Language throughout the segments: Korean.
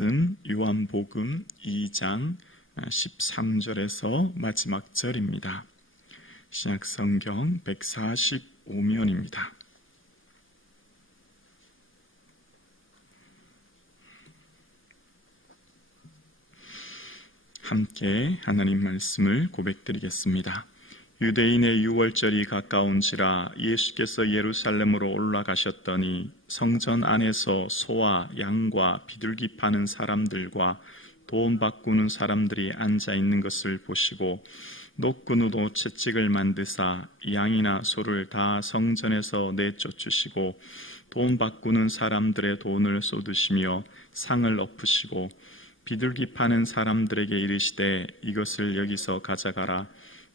요한복음 2장 13절에서 마지막 절입니다. 신약성경 145면입니다. 함께 하나님 말씀을 고백드리겠습니다. 유대인의 유월절이 가까운지라 예수께서 예루살렘으로 올라가셨더니 성전 안에서 소와 양과 비둘기 파는 사람들과 돈 바꾸는 사람들이 앉아 있는 것을 보시고 노끈으로 채찍을 만드사 양이나 소를 다 성전에서 내쫓으시고 돈 바꾸는 사람들의 돈을 쏟으시며 상을 엎으시고 비둘기 파는 사람들에게 이르시되 이것을 여기서 가져가라.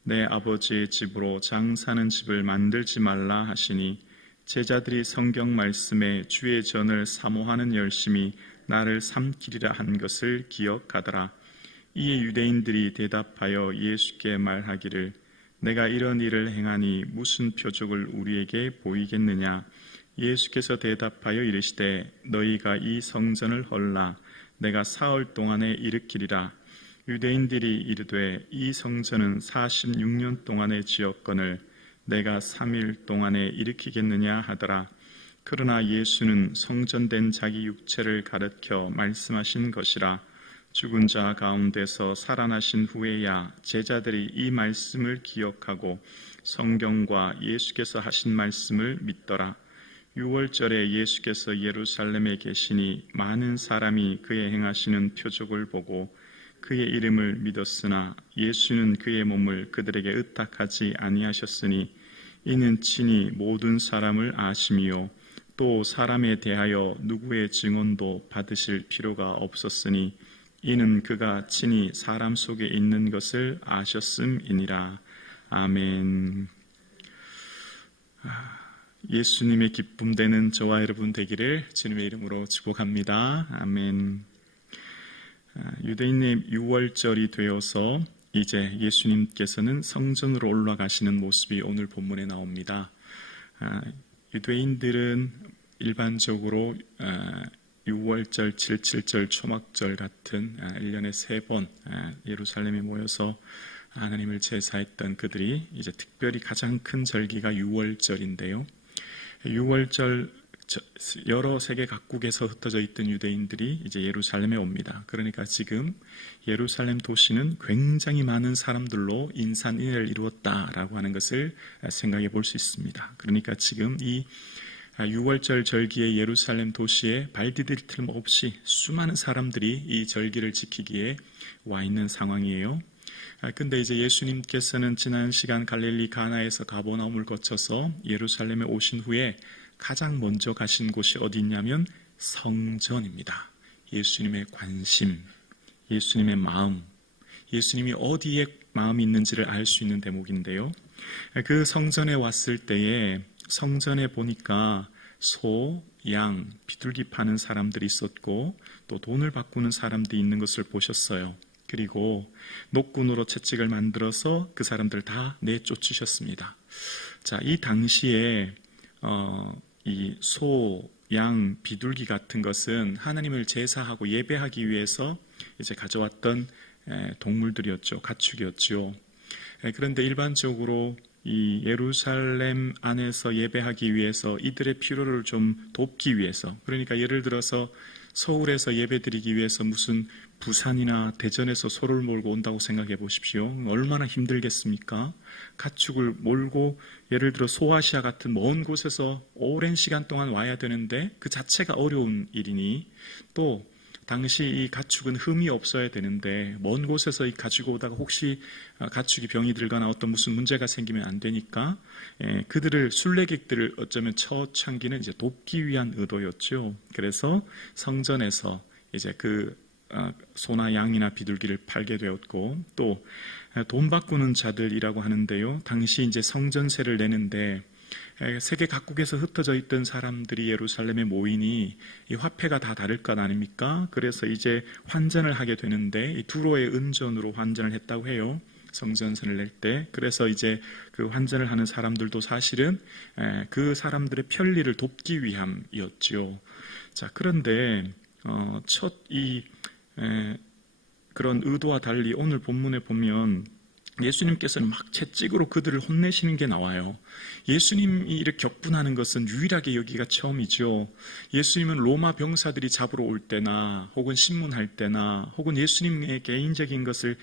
내 아버지의 집으로 장사는 집을 만들지 말라 하시니 제자들이 성경 말씀에 주의 전을 사모하는 열심이 나를 삼키리라 한 것을 기억하더라. 이에 유대인들이 대답하여 예수께 말하기를 내가 이런 일을 행하니 무슨 표적을 우리에게 보이겠느냐. 예수께서 대답하여 이르시되 너희가 이 성전을 헐라 내가 사흘 동안에 일으키리라. 유대인들이 이르되 이 성전은 46년 동안에 지었거늘 내가 3일 동안에 일으키겠느냐 하더라. 그러나 예수는 성전된 자기 육체를 가르쳐 말씀하신 것이라. 죽은 자 가운데서 살아나신 후에야 제자들이 이 말씀을 기억하고 성경과 예수께서 하신 말씀을 믿더라. 유월절에 예수께서 예루살렘에 계시니 많은 사람이 그의 행하시는 표적을 보고 그의 이름을 믿었으나 예수는 그의 몸을 그들에게 의탁하지 아니하셨으니 이는 친히 모든 사람을 아심이요 또 사람에 대하여 누구의 증언도 받으실 필요가 없었으니 이는 그가 친히 사람 속에 있는 것을 아셨음이니라. 아멘. 예수님의 기쁨 되는 저와 여러분 되기를 주님의 이름으로 축복합니다. 아멘. 유대인의 유월절이 되어서 이제 예수님께서는 성전으로 올라가시는 모습이 오늘 본문에 나옵니다. 유대인들은 일반적으로 유월절, 77절, 초막절 같은 1년에 3번 예루살렘에 모여서 하나님을 제사했던 그들이 이제 특별히 가장 큰 절기가 유월절인데요. 유월절 여러 세계 각국에서 흩어져 있던 유대인들이 이제 예루살렘에 옵니다. 그러니까 지금 예루살렘 도시는 굉장히 많은 사람들로 인산인해를 이루었다라고 하는 것을 생각해 볼 수 있습니다. 그러니까 지금 이 유월절 절기의 예루살렘 도시에 발 디딜 틈 없이 수많은 사람들이 이 절기를 지키기에 와 있는 상황이에요. 근데 이제 예수님께서는 지난 시간 갈릴리 가나에서 가버나움을 거쳐서 예루살렘에 오신 후에 가장 먼저 가신 곳이 어디 있냐면 성전입니다. 예수님의 관심, 예수님의 마음, 예수님이 어디에 마음이 있는지를 알 수 있는 대목인데요. 그 성전에 왔을 때에 성전에 보니까 소, 양, 비둘기 파는 사람들이 있었고 또 돈을 바꾸는 사람들이 있는 것을 보셨어요. 그리고 노끈으로 채찍을 만들어서 그 사람들 다 내쫓으셨습니다. 자, 이 당시에 이 소, 양, 비둘기 같은 것은 하나님을 제사하고 예배하기 위해서 이제 가져왔던 동물들이었죠. 가축이었죠. 그런데 일반적으로 이 예루살렘 안에서 예배하기 위해서 이들의 필요를 좀 돕기 위해서, 그러니까 예를 들어서 서울에서 예배드리기 위해서 무슨 부산이나 대전에서 소를 몰고 온다고 생각해 보십시오. 얼마나 힘들겠습니까? 가축을 몰고 예를 들어 소아시아 같은 먼 곳에서 오랜 시간 동안 와야 되는데 그 자체가 어려운 일이니 또 당시 이 가축은 흠이 없어야 되는데 먼 곳에서 가지고 오다가 혹시 가축이 병이 들거나 어떤 무슨 문제가 생기면 안 되니까 그들을 순례객들을 어쩌면 처참기는 이제 돕기 위한 의도였죠. 그래서 성전에서 이제 그 소나 양이나 비둘기를 팔게 되었고 또 돈 바꾸는 자들이라고 하는데요. 당시 이제 성전세를 내는데 세계 각국에서 흩어져 있던 사람들이 예루살렘에 모이니 이 화폐가 다 다를 것 아닙니까? 그래서 이제 환전을 하게 되는데 이 두로의 은전으로 환전을 했다고 해요. 성전세를 낼 때. 그래서 이제 그 환전을 하는 사람들도 사실은 그 사람들의 편리를 돕기 위함이었죠. 자, 그런데 첫 이 그런 의도와 달리 오늘 본문에 보면 예수님께서는 막 채찍으로 그들을 혼내시는 게 나와요. 예수님이 이렇게 격분하는 것은 유일하게 여기가 처음이죠. 예수님은 로마 병사들이 잡으러 올 때나 혹은 신문할 때나 혹은 예수님의 개인적인 것을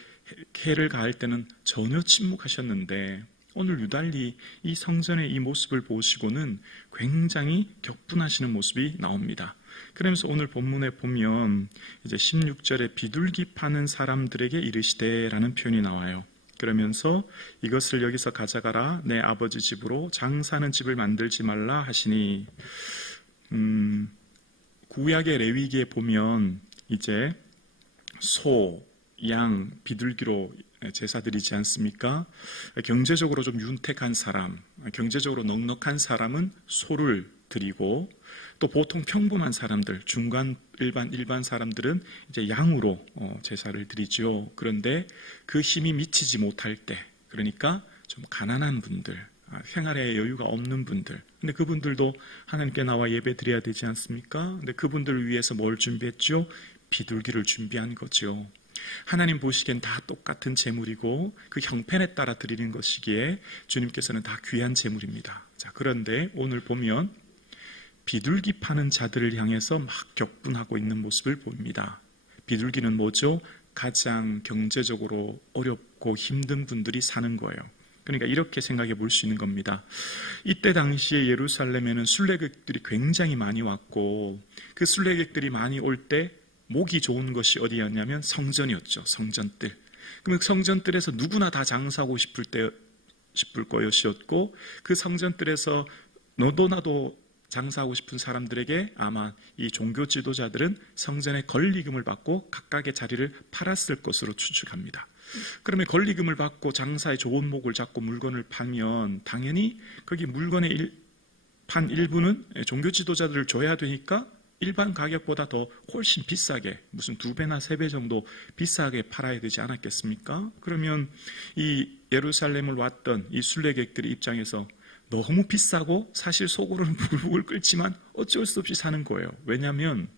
해를 가할 때는 전혀 침묵하셨는데 오늘 유달리 이 성전의 이 모습을 보시고는 굉장히 격분하시는 모습이 나옵니다. 그러면서 오늘 본문에 보면 이제 16절에 비둘기 파는 사람들에게 이르시되라는 표현이 나와요. 그러면서 이것을 여기서 가져가라 내 아버지 집으로 장사하는 집을 만들지 말라 하시니 구약의 레위기에 보면 이제 소, 양, 비둘기로 제사 드리지 않습니까? 경제적으로 좀 윤택한 사람, 경제적으로 넉넉한 사람은 소를 드리고 또 보통 평범한 사람들, 중간 일반 사람들은 이제 양으로 제사를 드리죠. 그런데 그 힘이 미치지 못할 때, 그러니까 좀 가난한 분들, 생활에 여유가 없는 분들, 근데 그분들도 하나님께 나와 예배 드려야 되지 않습니까? 근데 그분들을 위해서 뭘 준비했죠? 비둘기를 준비한 거죠. 하나님 보시기엔 다 똑같은 제물이고 그 형편에 따라 드리는 것이기에 주님께서는 다 귀한 제물입니다. 자, 그런데 오늘 보면 비둘기 파는 자들을 향해서 막 격분하고 있는 모습을 봅니다. 비둘기는 뭐죠? 가장 경제적으로 어렵고 힘든 분들이 사는 거예요. 그러니까 이렇게 생각해 볼 수 있는 겁니다. 이때 당시에 예루살렘에는 순례객들이 굉장히 많이 왔고 그 순례객들이 많이 올 때 목이 좋은 것이 어디였냐면 성전이었죠. 성전뜰. 그럼 성전뜰에서 누구나 다 장사하고 싶을 것이었고 그 성전뜰에서 너도 나도 장사하고 싶은 사람들에게 아마 이 종교 지도자들은 성전에 권리금을 받고 각각의 자리를 팔았을 것으로 추측합니다. 그러면 권리금을 받고 장사의 좋은 목을 잡고 물건을 팔면 당연히 거기 물건의 판 일부는 종교 지도자들을 줘야 되니까 일반 가격보다 더 훨씬 비싸게, 무슨 2배나 3배 정도 비싸게 팔아야 되지 않았겠습니까? 그러면 이 예루살렘을 왔던 이 순례객들의 입장에서 너무 비싸고 사실 속으로는 부글부글 끓지만 어쩔 수 없이 사는 거예요. 왜냐하면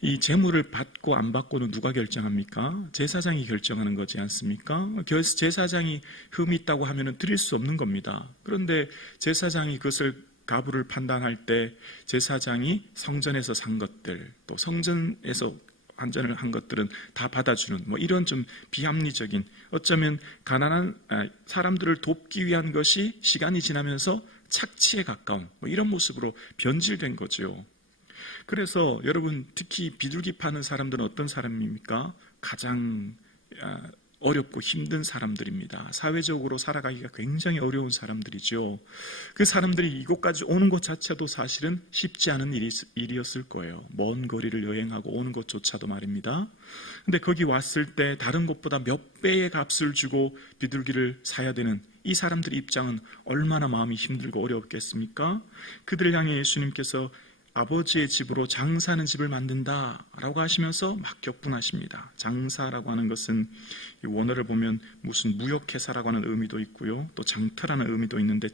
이 재물을 받고 안 받고는 누가 결정합니까? 제사장이 결정하는 거지 않습니까? 제사장이 흠이 있다고 하면 드릴 수 없는 겁니다. 그런데 제사장이 그것을 가부를 판단할 때 제사장이 성전에서 산 것들, 또 성전에서 환전을 한 것들은 다 받아주는 뭐 이런 좀 비합리적인, 어쩌면 가난한 사람들을 돕기 위한 것이 시간이 지나면서 착취에 가까운 뭐 이런 모습으로 변질된 거죠. 그래서 여러분, 특히 비둘기 파는 사람들은 어떤 사람입니까? 가장 어렵고 힘든 사람들입니다. 사회적으로 살아가기가 굉장히 어려운 사람들이죠. 그 사람들이 이곳까지 오는 것 자체도 사실은 쉽지 않은 일이었을 거예요. 먼 거리를 여행하고 오는 것조차도 말입니다. 근데 거기 왔을 때 다른 곳보다 몇 배의 값을 주고 비둘기를 사야 되는 이 사람들의 입장은 얼마나 마음이 힘들고 어렵겠습니까? 그들을 향해 예수님께서 아버지의 집으로 장사하는 집을 만든다라고 하시면서 막 격분하십니다. 장사라고 하는 것은 원어를 보면 무슨 무역회사라고 하는 의미도 있고요, 또 장터라는 의미도 있는데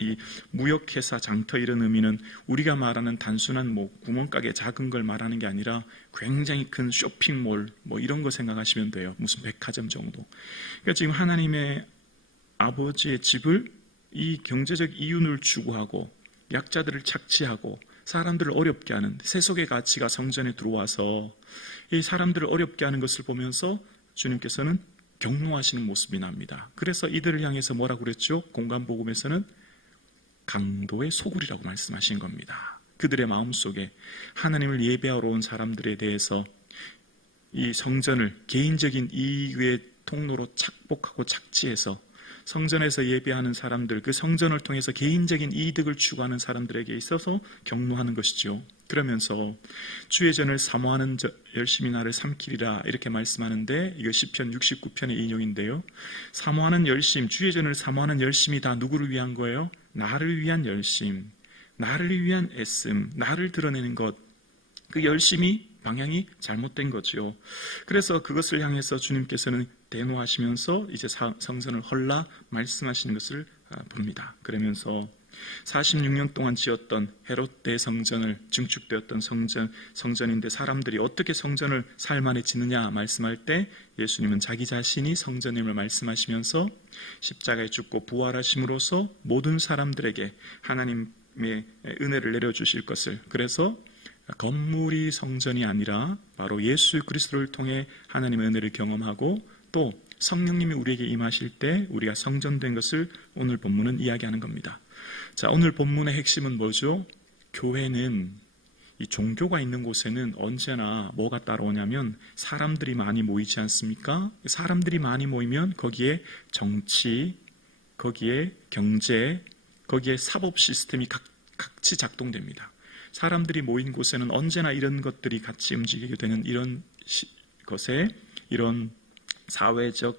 이 무역회사, 장터 이런 의미는 우리가 말하는 단순한 뭐 구멍가게 작은 걸 말하는 게 아니라 굉장히 큰 쇼핑몰 뭐 이런 거 생각하시면 돼요. 무슨 백화점 정도. 그러니까 지금 하나님의 아버지의 집을 이 경제적 이윤을 추구하고 약자들을 착취하고 사람들을 어렵게 하는 세속의 가치가 성전에 들어와서 이 사람들을 어렵게 하는 것을 보면서 주님께서는 경노하시는 모습이 납니다. 그래서 이들을 향해서 뭐라고 그랬죠? 공간복음에서는 강도의 소굴이라고 말씀하신 겁니다. 그들의 마음속에 하나님을 예배하러 온 사람들에 대해서 이 성전을 개인적인 이익의 통로로 착복하고 착취해서 성전에서 예배하는 사람들, 그 성전을 통해서 개인적인 이득을 추구하는 사람들에게 있어서 경노하는 것이죠. 그러면서 주의 전을 사모하는 열심히 나를 삼키리라 이렇게 말씀하는데, 이거 시편 69편의 인용인데요. 사모하는 열심, 주의 전을 사모하는 열심이 다 누구를 위한 거예요? 나를 위한 열심, 나를 위한 애씀, 나를 드러내는 것. 그 열심이 방향이 잘못된 거죠. 그래서 그것을 향해서 주님께서는 대노하시면서 이제 성전을 헐라 말씀하시는 것을 봅니다. 그러면서 46년 동안 지었던 헤롯 대성전을 증축되었던 성전인데 사람들이 어떻게 성전을 살만해 짓느냐 말씀할 때 예수님은 자기 자신이 성전임을 말씀하시면서 십자가에 죽고 부활하심으로써 모든 사람들에게 하나님의 은혜를 내려주실 것을, 그래서 건물이 성전이 아니라 바로 예수 그리스도를 통해 하나님의 은혜를 경험하고 또 성령님이 우리에게 임하실 때 우리가 성전된 것을 오늘 본문은 이야기하는 겁니다. 자, 오늘 본문의 핵심은 뭐죠? 교회는, 이 종교가 있는 곳에는 언제나 뭐가 따라오냐면 사람들이 많이 모이지 않습니까? 사람들이 많이 모이면 거기에 정치, 거기에 경제, 거기에 사법 시스템이 같이 작동됩니다. 사람들이 모인 곳에는 언제나 이런 것들이 같이 움직이게 되는 이런 것에, 이런 사회적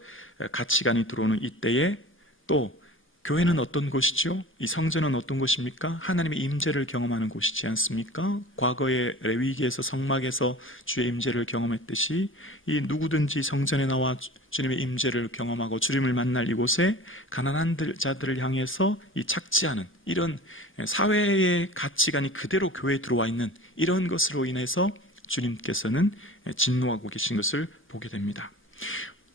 가치관이 들어오는 이때에 또 교회는 어떤 곳이죠? 이 성전은 어떤 곳입니까? 하나님의 임재를 경험하는 곳이지 않습니까? 과거의 레위기에서 성막에서 주의 임재를 경험했듯이 이 누구든지 성전에 나와 주님의 임재를 경험하고 주님을 만날 이곳에 가난한 자들을 향해서 이 착취하는 이런 사회의 가치관이 그대로 교회에 들어와 있는 이런 것으로 인해서 주님께서는 진노하고 계신 것을 보게 됩니다.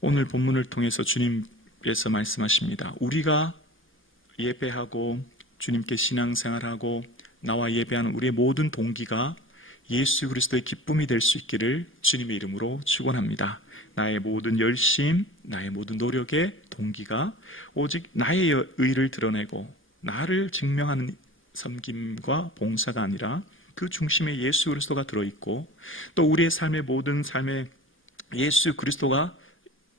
오늘 본문을 통해서 주님께서 말씀하십니다. 우리가 예배하고 주님께 신앙생활하고 나와 예배하는 우리의 모든 동기가 예수 그리스도의 기쁨이 될 수 있기를 주님의 이름으로 축원합니다. 나의 모든 열심, 나의 모든 노력의 동기가 오직 나의 의를 드러내고 나를 증명하는 섬김과 봉사가 아니라 그 중심에 예수 그리스도가 들어있고 또 우리의 삶의 모든 삶에 예수 그리스도가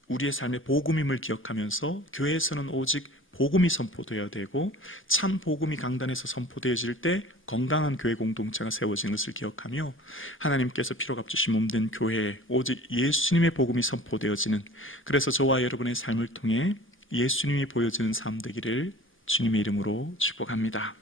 우리의 삶의 복음임을 기억하면서 교회에서는 오직 복음이 선포되어야 되고 참 복음이 강단에서 선포되어질 때 건강한 교회 공동체가 세워진 것을 기억하며 하나님께서 피로 값주신 몸된 교회에 오직 예수님의 복음이 선포되어지는, 그래서 저와 여러분의 삶을 통해 예수님이 보여지는 삶 되기를 주님의 이름으로 축복합니다.